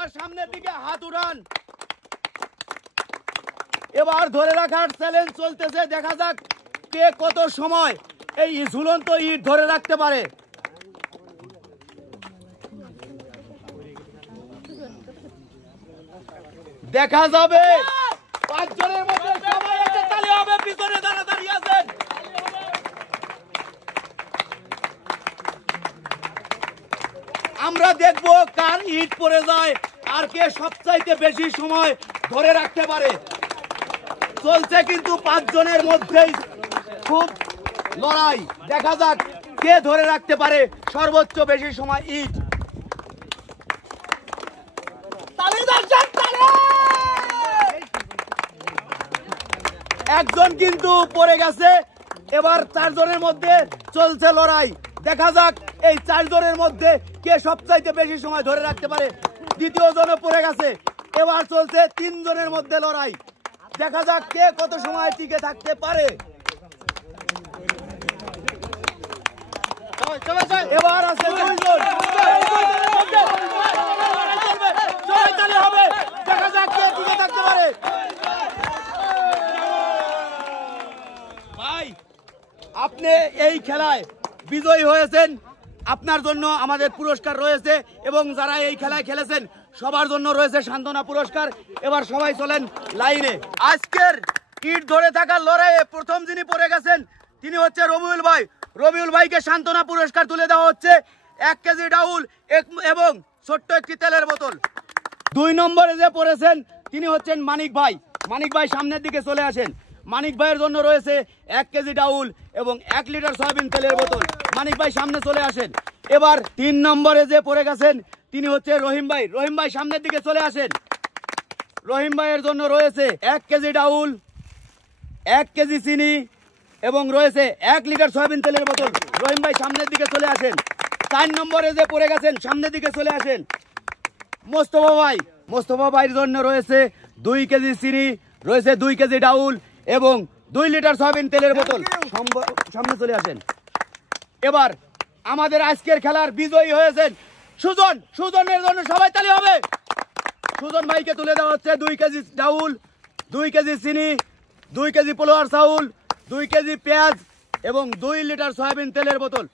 এবার সামনের দিকে হাত উঠান। এবার ধরে রাখার চ্যালেঞ্জ চলতেছে, দেখা যাক কে কত সময় এই ঝুলন্ত ইট ধরে রাখতে পারে। দেখা যাবে 5 জনের মধ্যে সবাই একটা তালি হবে। পিছনে যারা দাঁড়িয়ে আছেন আমরা দেখব কার ইট পড়ে যায় আর কে সবচাইতে বেশি সময় ধরে রাখতে পারে। চলছে কিন্তু 5 জনের মধ্যেই খুব লড়াই, দেখা যাক কে ধরে রাখতে পারে সর্বোচ্চ বেশি সময় ইট। একজন কিন্তু পড়ে গেছে, এবার 4 জনের মধ্যে চলছে লড়াই, দেখা যাক এই 4 জনের মধ্যে কে সবচাইতে বেশি সময় ধরে রাখতে পারে। দ্বিতীয় জনে পড়ে গেছে, এবার চলছে 3 জনের মধ্যে লড়াই, দেখা যাক কে কত সময় টিকে থাকতে পারে। এবার আছে 2 জন, হবে, দেখা যাক কে টিকে থাকতে পারে। ভাই আপনি এই খেলায় বিজয়ী হয়েছেন, আপনার জন্য আমাদের পুরস্কার রয়েছে এবং যারা এই খেলায় খেলেছেন সবার জন্য রয়েছে সান্ত্বনা পুরস্কার। এবার সবাই চলেন লাইনে। আজকের ইট ধরে থাকার লড়াইয়ে প্রথম যিনি পড়ে গেছেন তিনি হচ্ছে রবিউল ভাই। রবিউল ভাইকে সান্ত্বনা পুরস্কার তুলে দেওয়া হচ্ছে 1 কেজি ডাউল এবং ছোট্ট একটি তেলের বোতল। 2 নম্বরে যে পড়েছেন তিনি হচ্ছেন মানিক ভাই। মানিক ভাই সামনের দিকে চলে আসেন। মানিক ভাইয়ের জন্য রয়েছে 1 কেজি ডাউল এবং 1 লিটার সয়াবিন তেলের বোতল। মানিক ভাই সামনে চলে আসেন। এবার 3 নম্বরে যে পড়ে গেছেন তিনি হচ্ছে রহিম ভাই। রহিম ভাই সামনের দিকে চলে আসেন। রহিম ভাইয়ের জন্য রয়েছে 1 কেজি ডাউল, 1 কেজি চিনি এবং রয়েছে 1 লিটার সয়াবিন তেলের বোতল। রহিম ভাই সামনের দিকে চলে আসেন। 4 নম্বরে যে পড়ে গেছেন সামনের দিকে চলে আসেন। মোস্তফা ভাই। মোস্তফা ভাইয়ের জন্য রয়েছে 2 কেজি চিনি, রয়েছে 2 কেজি ডাউল এবং 2 লিটার সয়াবিন তেলের বোতল। সামনে চলে আসেন। এবার আমাদের আজকের খেলার বিজয়ী হয়েছেন সুজন। সুজনের জন্য সবাই তালি হবে। সুজন ভাইকে তুলে দেওয়া হচ্ছে 2 কেজি ডাউল, 2 কেজি চিনি, 2 কেজি পোলোয়ার চাউল, 2 কেজি পেঁয়াজ এবং 2 লিটার সয়াবিন তেলের বোতল।